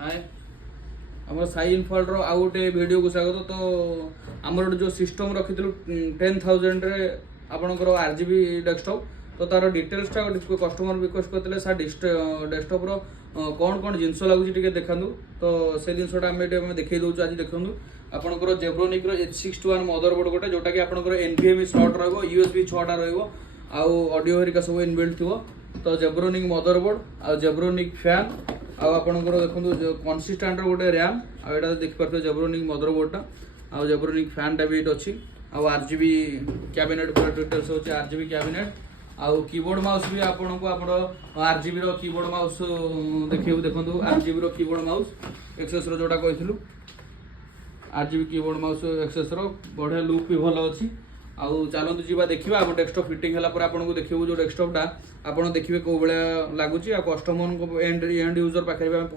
हाय आम साई इनफॉल्ट आउ गोटे वीडियो को स्वागत। तो आमर जो सिस्टम रखी 10,000 आपंकर आरजीबी डेस्कटॉप तो तार डिटेल्स कस्टमर रिक्वेस्ट करते सर डेस्कटॉप कौन कौन जिनस लगुच देखा तो से जिनसा आम देखी दूँ आज देखूँ आपंकर जेब्रोनिक H61 मदरबोर्ड गोटे जोटा कि आपंकर NVMe स्लॉट यूएसबी 6टा ऑडियो हरिका सब इनबिल्ट थी। तो जेब्रोनिक मदरबोर्ड आ जेब्रोनिक फैन आपंकर देखो कनसिस्टेंट गोटे रैम आटा देखिए जेब्रोनिक मदरबोर्डटा आ जेब्रोनिक फैनटा भी ये अच्छी आरजीबी कैबिनेट पूरा डिटेल्स होची आरजीबी कैबिनेट आउ कीबोर्ड माउस भी आपन को आरजीबी रो कीबोर्ड माउस देखियो देखंतु आरजीबी रो कीबोर्ड माउस एक्सेस रो जोटा कहिथिलु आरजीबी कीबोर्ड माउस एक्सेस रो बढ़िया लुक भी भल अछि। आउ चलतु जीवा देखिबा अब डेस्कटॉप फिटिंग हला पर आपन को देखियो जो डेस्कटॉपटा आपन देखिबे को बेला लागुची आ कस्टमर को एंड यूजर पाखे